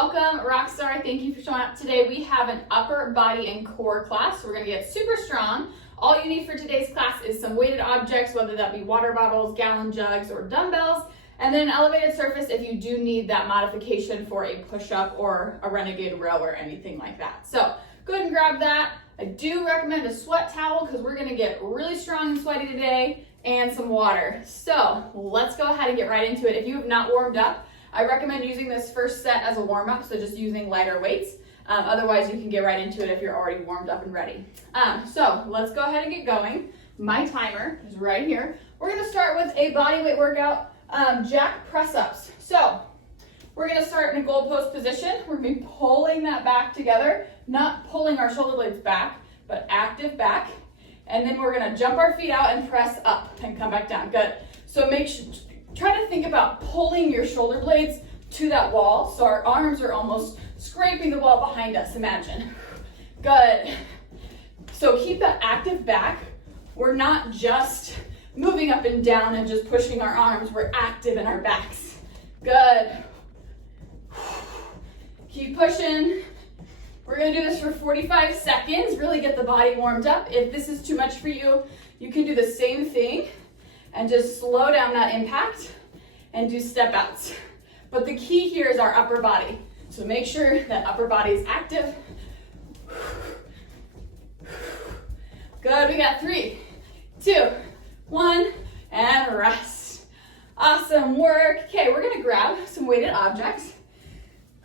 Welcome, Rockstar. Thank you for showing up. Today we have an upper body and core class. We're going to get super strong. All you need for today's class is some weighted objects, whether that be water bottles, gallon jugs, or dumbbells, and then an elevated surface if you do need that modification for a push-up or a Renegade Row or anything like that. So go ahead and grab that. I do recommend a sweat towel because we're going to get really strong and sweaty today, and some water. So let's go ahead and get right into it. If you have not warmed up, I recommend using this first set as a warm-up, so just using lighter weights. Otherwise, you can get right into it if you're already warmed up and ready. So let's go ahead and get going. My timer is right here. We're going to start with a body weight workout, jack press-ups. So we're going to start in a goal post position. We're going to be pulling that back together, not pulling our shoulder blades back, but active back. And then we're going to jump our feet out and press up and come back down. Good. So make sure, try to think about pulling your shoulder blades to that wall so our arms are almost scraping the wall behind us, imagine. Good. So keep that active back. We're not just moving up and down and just pushing our arms. We're active in our backs. Good. Keep pushing. We're going to do this for 45 seconds. Really get the body warmed up. If this is too much for you, you can do the same thing and just slow down that impact and do step outs. But the key here is our upper body. So make sure that upper body is active. Good, we got 3, 2, 1, and rest. Awesome work. Okay, we're gonna grab some weighted objects.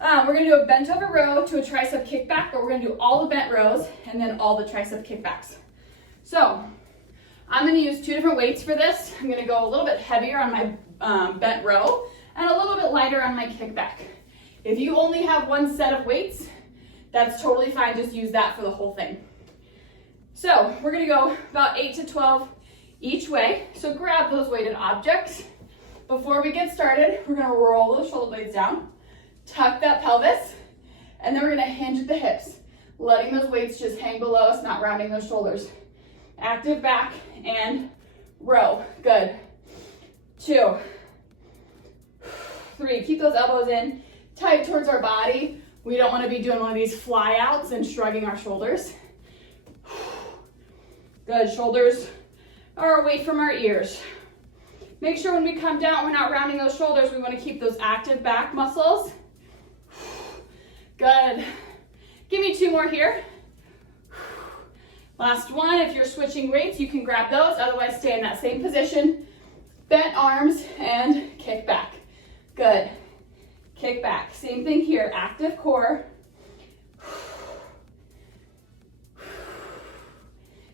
We're gonna do a bent over row to a tricep kickback, but we're gonna do all the bent rows and then all the tricep kickbacks. So I'm gonna use 2 different weights for this. I'm gonna go a little bit heavier on my bent row and a little bit lighter on my kickback. If you only have one set of weights, that's totally fine. Just use that for the whole thing. So we're gonna go about 8 to 12 each way. So grab those weighted objects. Before we get started, we're gonna roll those shoulder blades down, tuck that pelvis, and then we're gonna hinge at the hips, letting those weights just hang below us, not rounding those shoulders. Active back and row. Good. 2, 3. Keep those elbows in, tight towards our body. We don't want to be doing one of these fly outs and shrugging our shoulders. Good. Shoulders are away from our ears. Make sure when we come down, we're not rounding those shoulders. We want to keep those active back muscles. Good. Give me 2 more here. Last one. If you're switching weights, you can grab those. Otherwise, stay in that same position. Bent arms and kick back. Good. Kick back. Same thing here. Active core.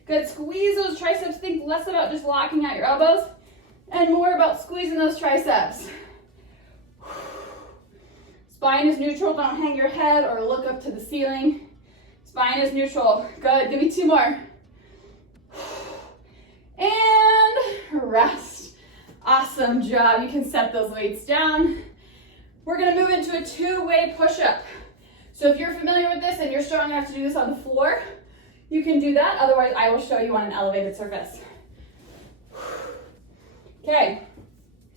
Good. Squeeze those triceps. Think less about just locking out your elbows and more about squeezing those triceps. Spine is neutral. Don't hang your head or look up to the ceiling. Spine is neutral. Good. Give me 2 more. And rest. Awesome job. You can set those weights down. We're going to move into a 2-way push-up. So if you're familiar with this and you're strong enough to do this on the floor, you can do that. Otherwise, I will show you on an elevated surface. Okay.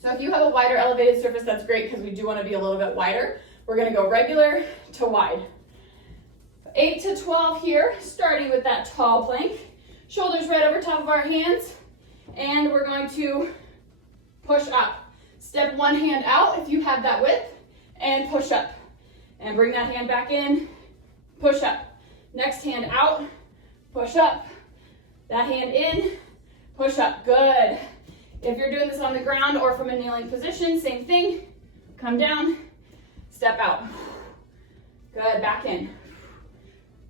So if you have a wider elevated surface, that's great because we do want to be a little bit wider. We're going to go regular to wide. 8 to 12 here, starting with that tall plank. Shoulders right over top of our hands. And we're going to push up. Step one hand out if you have that width, and push up. And bring that hand back in, push up. Next hand out, push up. That hand in, push up. Good. If you're doing this on the ground or from a kneeling position, same thing. Come down, step out. Good, back in.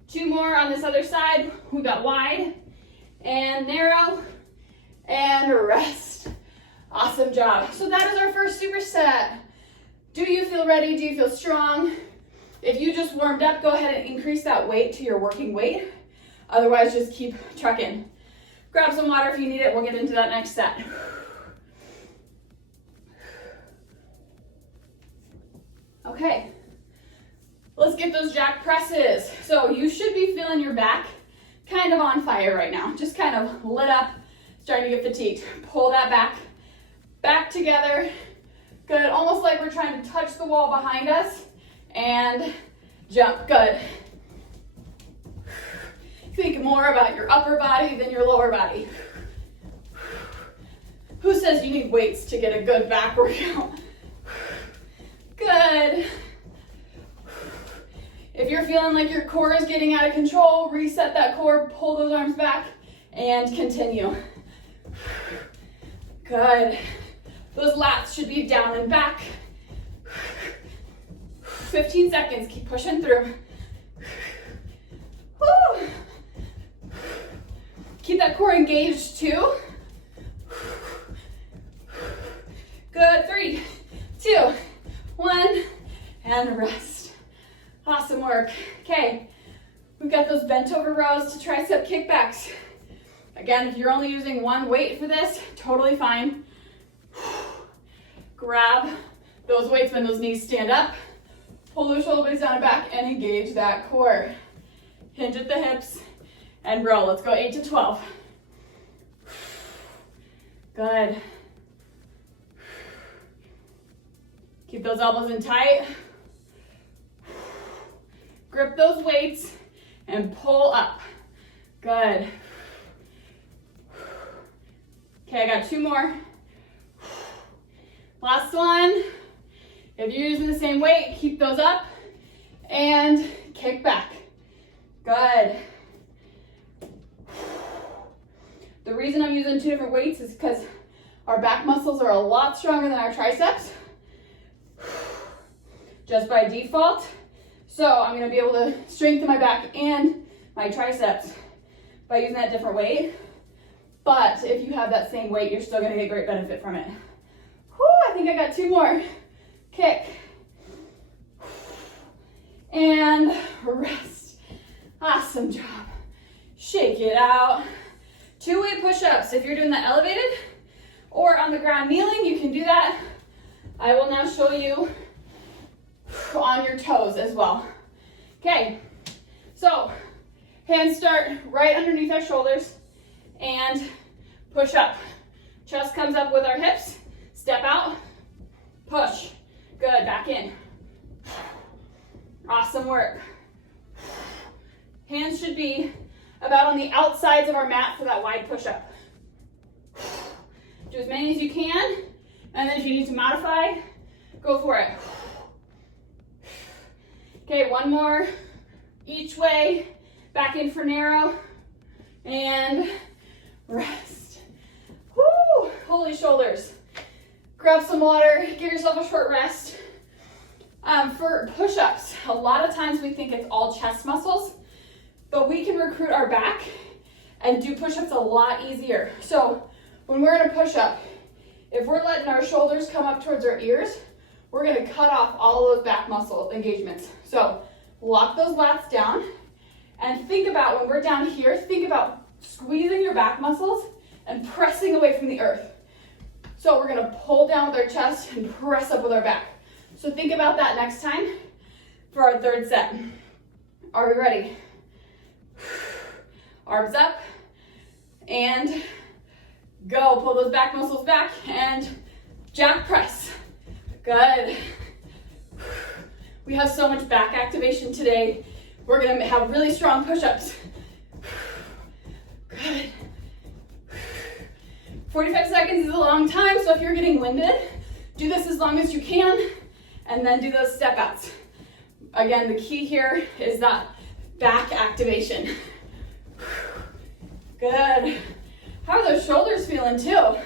2 more on this other side. We got wide and narrow and rest. Awesome job. So that is our first superset. Do you feel ready? Do you feel strong? If you just warmed up, go ahead and increase that weight to your working weight. Otherwise, just keep trucking. Grab some water if you need it. We'll get into that next set. Okay. Let's get those jack presses. So you should be feeling your back kind of on fire right now. Just kind of lit up, starting to get fatigued. Pull that back together. Good, almost like we're trying to touch the wall behind us and jump. Good. Think more about your upper body than your lower body. Who says you need weights to get a good back workout? Good. If you're feeling like your core is getting out of control, reset that core, pull those arms back, and continue. Good. Those lats should be down and back. 15 seconds, keep pushing through. Woo. Keep that core engaged too. Good, 3, 2, 1, and rest. Awesome work. Okay, we've got those bent over rows to tricep kickbacks. Again, if you're only using one weight for this, totally fine. Grab those weights when those knees stand up. Pull those shoulder blades down and back and engage that core. Hinge at the hips and row. Let's go 8 to 12. Good. Keep those elbows in tight. Grip those weights and pull up. Good. Okay, I got 2 more. Last one. If you're using the same weight, keep those up and kick back. Good. The reason I'm using 2 different weights is because our back muscles are a lot stronger than our triceps, just by default. So I'm gonna be able to strengthen my back and my triceps by using that different weight. But if you have that same weight, you're still gonna get great benefit from it. Whew, I think I got 2 more. Kick. And rest. Awesome job. Shake it out. 2-way push-ups. If you're doing that elevated or on the ground kneeling, you can do that. I will now show you on your toes as well. Okay, so hands start right underneath our shoulders and push up. Chest comes up with our hips. Step out, push. Good, back in. Awesome work. Hands should be about on the outsides of our mat for that wide push-up. Do as many as you can, and then if you need to modify, go for it. Okay, 1 more each way, back in for narrow, and rest. Woo! Holy shoulders. Grab some water, give yourself a short rest. For push-ups, a lot of times we think it's all chest muscles, but we can recruit our back and do push-ups a lot easier. So when we're in a push-up, if we're letting our shoulders come up towards our ears, we're gonna cut off all of those back muscle engagements. So lock those lats down and think about when we're down here, think about squeezing your back muscles and pressing away from the earth. So we're gonna pull down with our chest and press up with our back. So think about that next time for our 3rd set. Are we ready? Arms up and go. Pull those back muscles back and jack press. Good. We have so much back activation today. We're gonna have really strong push-ups. Good. 45 seconds is a long time, so if you're getting winded, do this as long as you can, and then do those step outs. Again, the key here is that back activation. Good. How are those shoulders feeling too?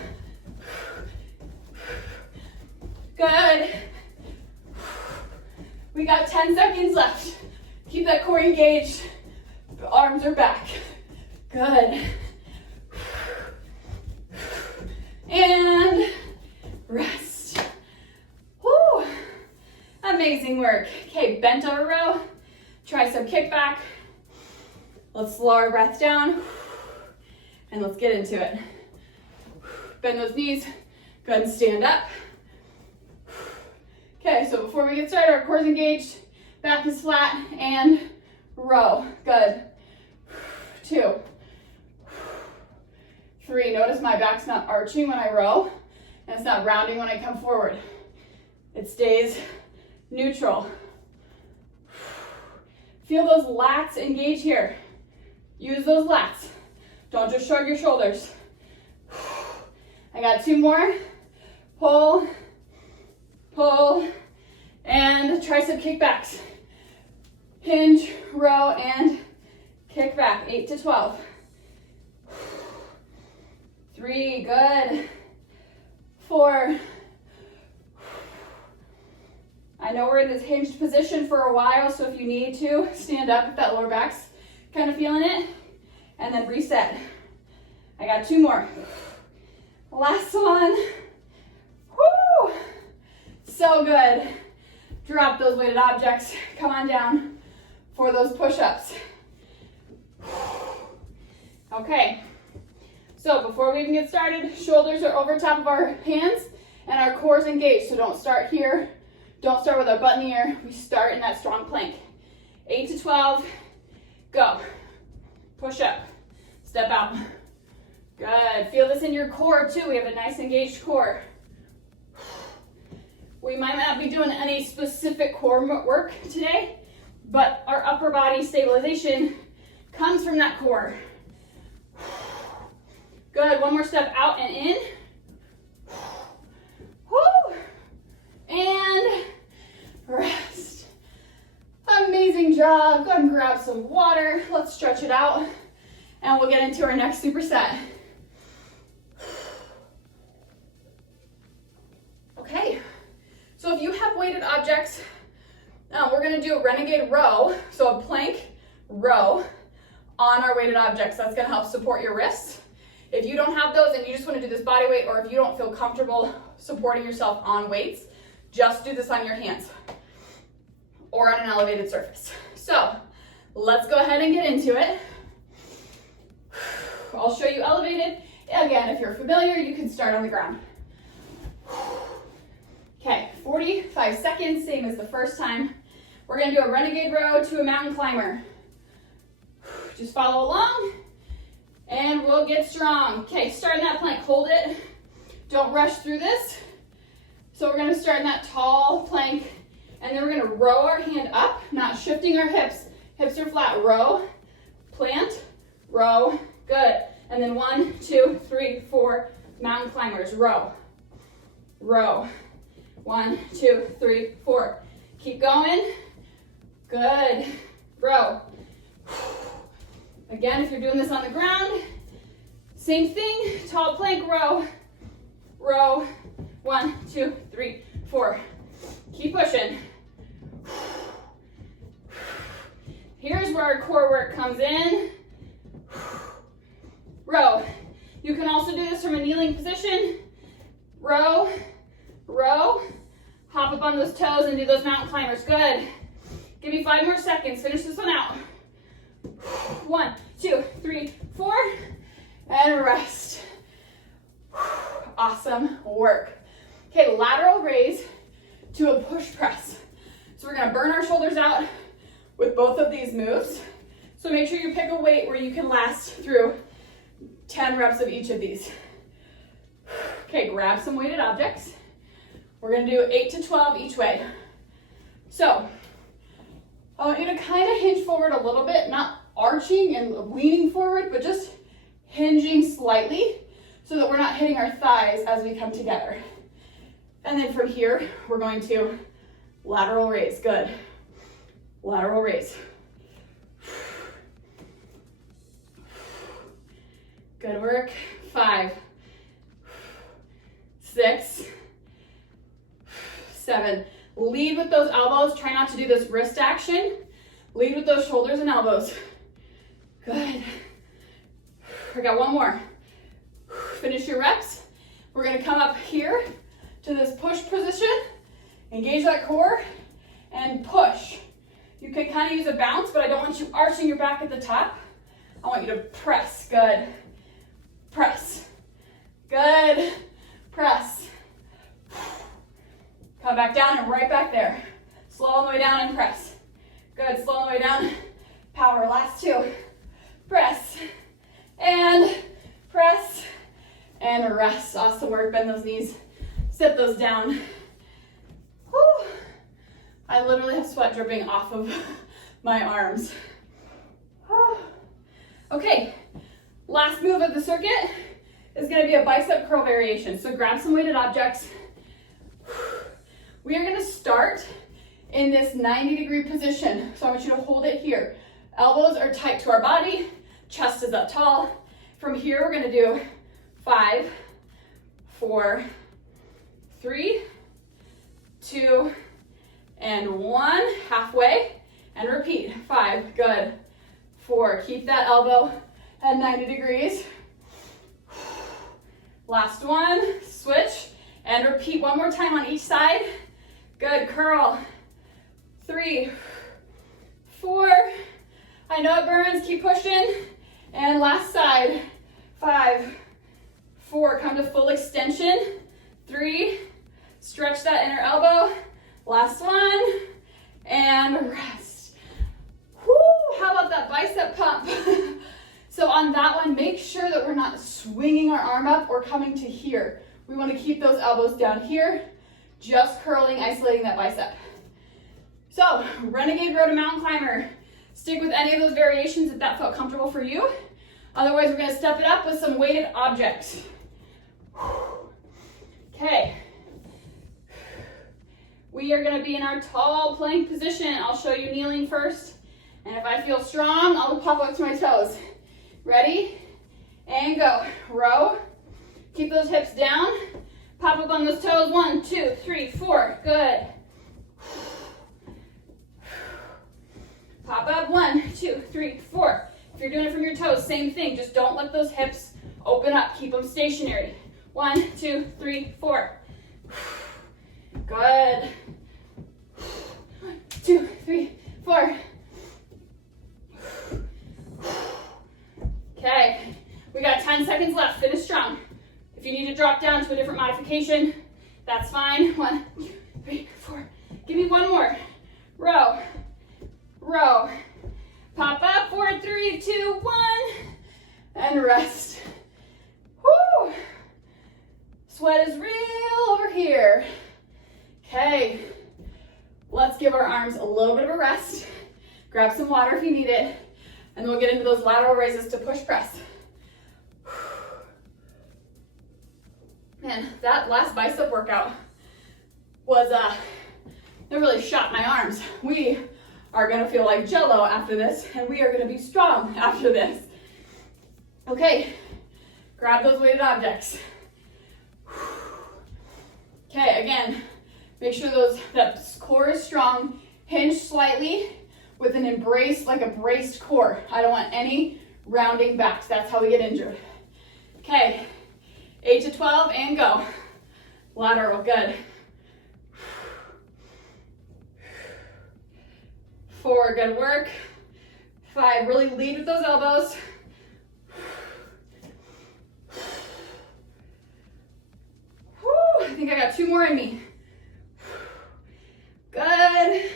Good. We got 10 seconds left. Keep that core engaged. The arms are back. Good. And rest. Woo. Amazing work. Okay, bent over row, tricep kickback. Let's slow our breath down and let's get into it. Bend those knees, go ahead and stand up. Okay, so before we get started, our core's engaged, back is flat, and row. Good. 2, 3, notice my back's not arching when I row, and it's not rounding when I come forward. It stays neutral. Feel those lats engage here. Use those lats. Don't just shrug your shoulders. I got 2 more. Pull, pull, and tricep kickbacks. Hinge, row, and kick back. 8 to 12. 3, good. 4. I know we're in this hinged position for a while, so if you need to, stand up if that lower back's kind of feeling it, and then reset. I got 2 more. Last one. Woo! So good. Drop those weighted objects. Come on down for those push-ups. Okay. So before we even get started, shoulders are over top of our hands and our core is engaged. So don't start here. Don't start with our butt in the air. We start in that strong plank. 8 to 12. Go. Push up. Step out. Good. Feel this in your core too. We have a nice engaged core. We might not be doing any specific core work today, but our upper body stabilization comes from that core. Good. One more step out and in. Woo. And rest. Amazing job. Go ahead and grab some water. Let's stretch it out and we'll get into our next superset. Okay, so if you have weighted objects, we're gonna do a Renegade Row, so a plank row on our weighted objects. That's gonna help support your wrists. If you don't have those and you just wanna do this body weight, or if you don't feel comfortable supporting yourself on weights, just do this on your hands or on an elevated surface. So let's go ahead and get into it. I'll show you elevated. Again, if you're familiar, you can start on the ground. Okay, 45 seconds, same as the first time. We're gonna do a Renegade Row to a mountain climber. Just follow along and we'll get strong. Okay, start in that plank, hold it. Don't rush through this. So we're gonna start in that tall plank and then we're gonna row our hand up, not shifting our hips. Hips are flat, row, plant, row, good. And then 1, 2, 3, 4, mountain climbers, row, row. 1, 2, 3, 4. Keep going. Good. Row. Again, if you're doing this on the ground, same thing. Tall plank, row. Row. 1, 2, 3, 4. Keep pushing. Here's where our core work comes in. Row. You can also do this from a kneeling position. Row. Row, hop up on those toes and do those mountain climbers. Good. Give me 5 more seconds. Finish this one out. 1, 2, 3, 4, and rest. Awesome work. Okay, lateral raise to a push press. So we're gonna burn our shoulders out with both of these moves. So make sure you pick a weight where you can last through 10 reps of each of these. Okay, grab some weighted objects. We're gonna do 8 to 12 each way. So, I want you to kind of hinge forward a little bit, not arching and leaning forward, but just hinging slightly so that we're not hitting our thighs as we come together. And then from here, we're going to lateral raise, good. Lateral raise. Good work, 5, 6, 7. Lead with those elbows. Try not to do this wrist action. Lead with those shoulders and elbows. Good. I got 1 more. Finish your reps. We're gonna come up here to this push position. Engage that core and push. You can kind of use a bounce, but I don't want you arching your back at the top. I want you to press. Good. Press. Good. Press. Come back down and right back there. Slow on the way down and press. Good, slow on the way down. Power, last 2. Press, and press, and rest. Awesome work, bend those knees. Sit those down. Whew. I literally have sweat dripping off of my arms. Okay, last move of the circuit is going to be a bicep curl variation. So grab some weighted objects. We are going to start in this 90-degree position. So I want you to hold it here. Elbows are tight to our body, chest is up tall. From here, we're going to do 5, 4, 3, 2, and 1, halfway, and repeat. 5, good. 4, keep that elbow at 90 degrees. Last one, switch, and repeat one more time on each side. Good, curl. 3, 4, I know it burns, keep pushing. And last side, 5, 4, come to full extension. 3, stretch that inner elbow. Last one, and rest. Woo, how about that bicep pump? So on that one, make sure that we're not swinging our arm up or coming to here. We want to keep those elbows down here, just curling, isolating that bicep. So, Renegade Row to Mountain Climber. Stick with any of those variations if that felt comfortable for you. Otherwise, we're going to step it up with some weighted objects. Okay. We are going to be in our tall plank position. I'll show you kneeling first. And if I feel strong, I'll pop up to my toes. Ready? And go. Row. Keep those hips down. Pop up on those toes. 1, 2, 3, 4. Good. Pop up. 1, 2, 3, 4. If you're doing it from your toes, same thing. Just don't let those hips open up. Keep them stationary. 1, 2, 3, 4. Good. 1, 2, 3, 4. Okay, we got 10 seconds left. Finish strong. If you need to drop down to a different modification, that's fine. 1, 2, 3, 4. Give me one more. Row. Row. Pop up. 4, 3, 2, 1. And rest. Woo! Sweat is real over here. Okay, let's give our arms a little bit of a rest. Grab some water if you need it. And we'll get into those lateral raises to push press. Man, that last bicep workout was, it really shot my arms. We are gonna feel like Jello after this, and we are gonna be strong after this. Okay, grab those weighted objects. Okay, again, make sure that core is strong, hinge slightly, with an embrace, like a braced core. I don't want any rounding backs. That's how we get injured. Okay, 8 to 12 and go. Lateral, good. 4, good work. 5, really lead with those elbows. Whew, I think I got 2 more in me. Good.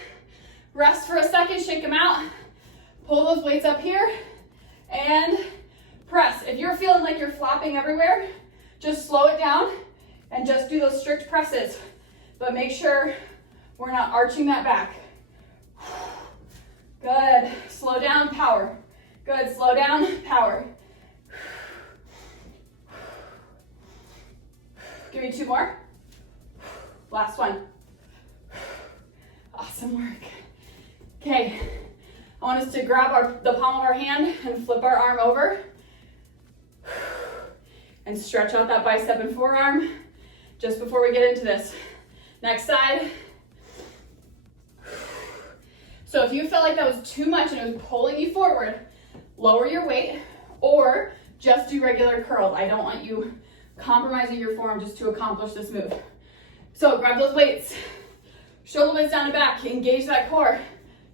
Rest for a second, shake them out. Pull those weights up here and press. If you're feeling like you're flopping everywhere, just slow it down and just do those strict presses. But make sure we're not arching that back. Good. Slow down, power. Good. Slow down, power. Give me 2 more. Last one. Awesome work. Okay, I want us to grab the palm of our hand and flip our arm over and stretch out that bicep and forearm just before we get into this. Next side. So if you felt like that was too much and it was pulling you forward, lower your weight or just do regular curls. I don't want you compromising your form just to accomplish this move. So grab those weights, shoulder blades down and back, engage that core.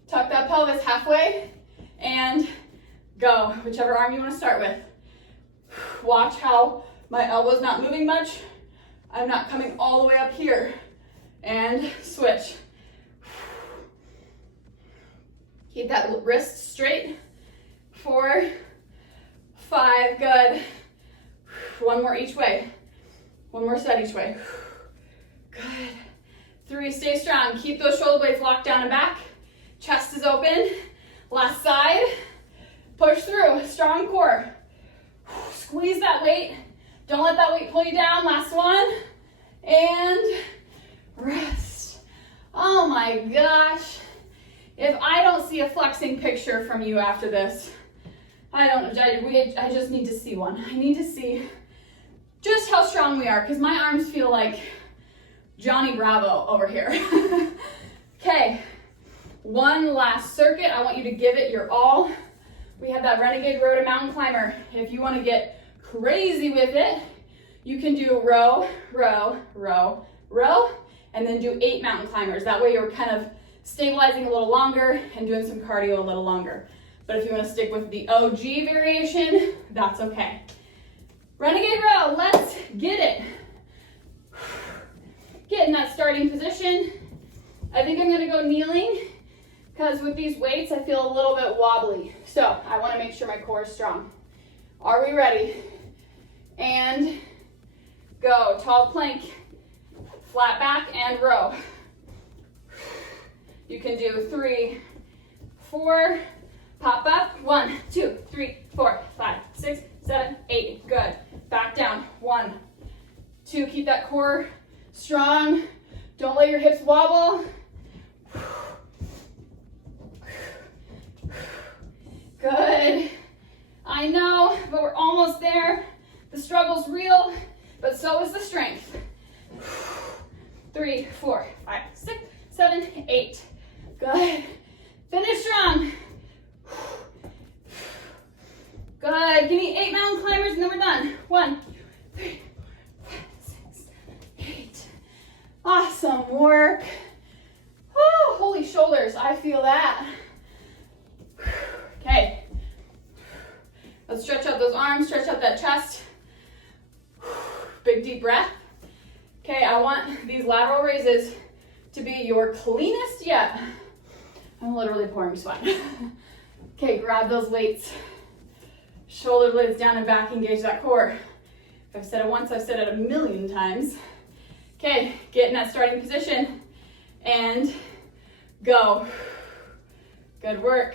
Tuck that pelvis halfway and go, whichever arm you want to start with. Watch how my elbow's not moving much. I'm not coming all the way up here. And switch. Keep that wrist straight. 4, 5, good. 1 more each way. 1 more set each way. Good. 3, stay strong. Keep those shoulder blades locked down and back. Chest is open. Last side. Push through, strong core. Squeeze that weight. Don't let that weight pull you down. Last one. And rest. Oh my gosh. If I don't see a flexing picture from you after this, I just need to see one. I need to see just how strong we are, because my arms feel like Johnny Bravo over here. Okay, one last circuit. I want you to give it your all. We have that Renegade Row to mountain climber. If you want to get crazy with it, you can do row, row, row, row, and then do 8 mountain climbers. That way you're kind of stabilizing a little longer and doing some cardio a little longer. But if you want to stick with the OG variation, that's okay. Renegade Row, let's get it. Get in that starting position. I think I'm gonna go kneeling, because with these weights, I feel a little bit wobbly. So I wanna make sure my core is strong. Are we ready? And go, tall plank, flat back and row. You can do 3, 4, pop up, 1, 2, 3, 4, 5, 6, 7, 8, good. Back down, 1, 2, keep that core strong. Don't let your hips wobble. Good. I know, but we're almost there. The struggle's real, but so is the strength. 3, 4, 5, 6, 7, 8. Good. Finish strong. Good. Give me 8 mountain climbers and then we're done. 1, 3, 4, 5, 6, 8. Awesome work. Oh, holy shoulders. I feel that. Okay. Let's stretch out those arms, stretch out that chest. Big deep breath. Okay, I want these lateral raises to be your cleanest yet. I'm literally pouring sweat. Okay, grab those weights. Shoulder blades down and back, engage that core. If I've said it once, I've said it a million times. Okay, get in that starting position and go. Good work.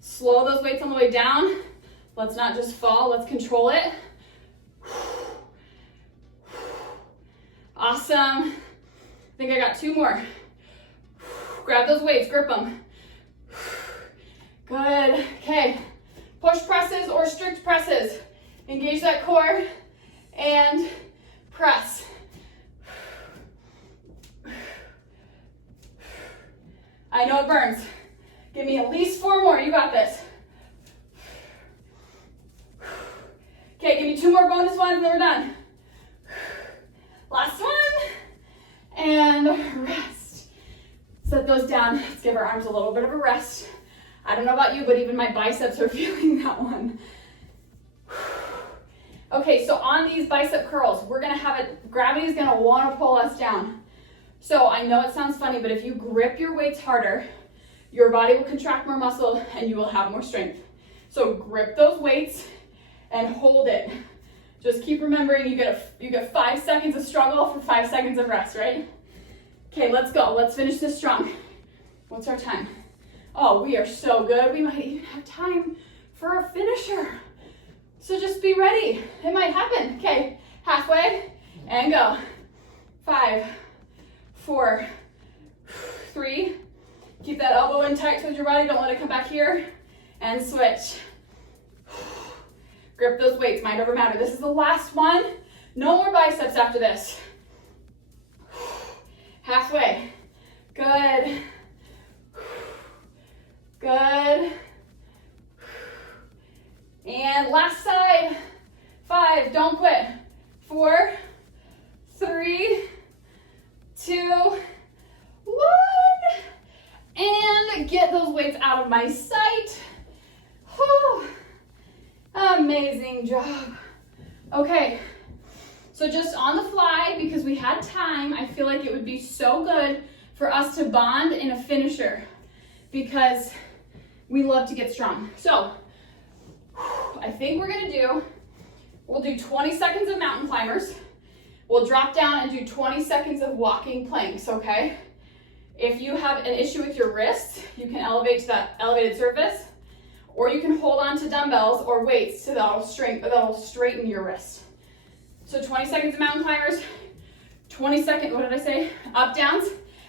Slow those weights on the way down. Let's not just fall, let's control it. Awesome. I think I got 2 more. Grab those weights, grip them. Good. Okay. Push presses or strict presses. Engage that core and press. I know it burns. Give me at least 4 more. You got this. Okay, give me 2 more bonus ones and then we're done. Last one. And rest. Set those down. Let's give our arms a little bit of a rest. I don't know about you, but even my biceps are feeling that one. Okay, so on these bicep curls, we're gonna have it, gravity is gonna wanna pull us down. So I know it sounds funny, but if you grip your weights harder, your body will contract more muscle and you will have more strength. So grip those weights and hold it. Just keep remembering you get 5 seconds of struggle for 5 seconds of rest, right? Okay, let's go. Let's finish this strong. What's our time? Oh, we are so good. We might even have time for a finisher. So just be ready. It might happen. Okay, halfway and go. 5, 4, 3. Keep that elbow in tight towards your body. Don't let it come back here. And switch. Grip those weights, mind over matter. This is the last one. No more biceps after this. Halfway. Good. Good. And last side. 5, don't quit. 4, 3, 2, 1. And get those weights out of my sight. Whew. Amazing job. Okay, so just on the fly, because we had time, I feel like it would be so good for us to bond in a finisher because we love to get strong. So I think we'll do 20 seconds of mountain climbers. We'll drop down and do 20 seconds of walking planks, okay? If you have an issue with your wrists, you can elevate to that elevated surface, or you can hold on to dumbbells or weights so that'll straighten your wrist. So 20 seconds of mountain climbers, 20 seconds, what did I say? Up downs,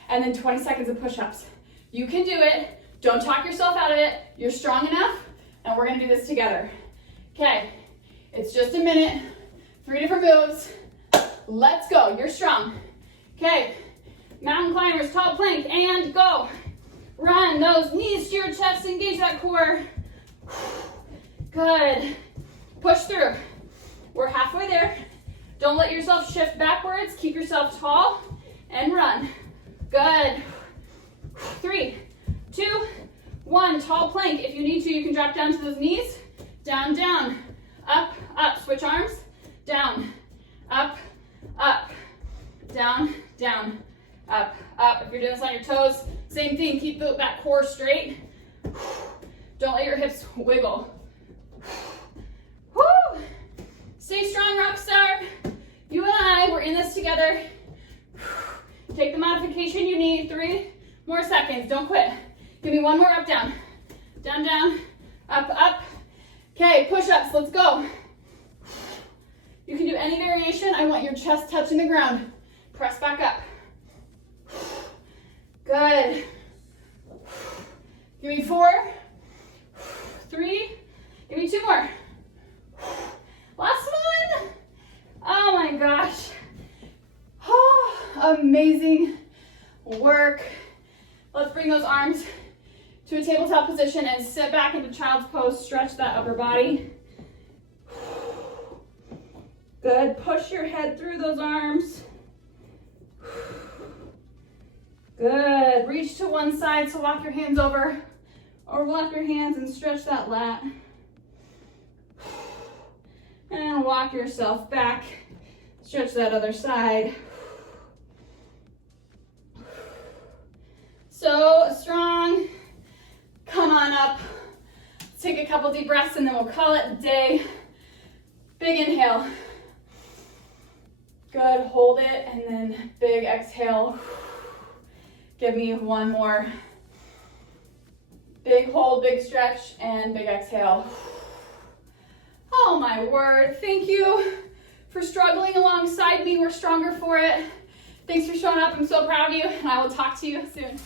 and then 20 seconds of push-ups. You can do it. Don't talk yourself out of it. You're strong enough, and we're gonna do this together. Okay, it's just a minute, 3 different moves. Let's go, you're strong. Okay, mountain climbers, tall plank, and go. Run those knees to your chest, engage that core. Good. Push through. We're halfway there. Don't let yourself shift backwards. Keep yourself tall and run. Good. 3, 2, 1. Tall plank. If you need to, you can drop down to those knees. Down, down. Up, up. Switch arms. Down. Up, up. Down, down. Up, up. If you're doing this on your toes, same thing. Keep that core straight. Don't let your hips wiggle. Woo! Stay strong, rock star. You and I, we're in this together. Take the modification you need. 3 more seconds. Don't quit. Give me 1 more up, down. Down, down. Up, up. Okay, push-ups. Let's go. You can do any variation. I want your chest touching the ground. Press back up. Good. Give me 4, 3, give me 2 more. Last one. Oh my gosh. Oh, amazing work. Let's bring those arms to a tabletop position and sit back into child's pose. Stretch that upper body. Good. Push your head through those arms. Good. Reach to one side, so walk your hands over, or walk your hands and stretch that lat. And walk yourself back. Stretch that other side. So strong. Come on up. Let's take a couple deep breaths and then we'll call it a day. Big inhale. Good. Hold it and then big exhale. Give me 1 more. Big hold, big stretch, and big exhale. Oh my word. Thank you for struggling alongside me. We're stronger for it. Thanks for showing up. I'm so proud of you, and I will talk to you soon.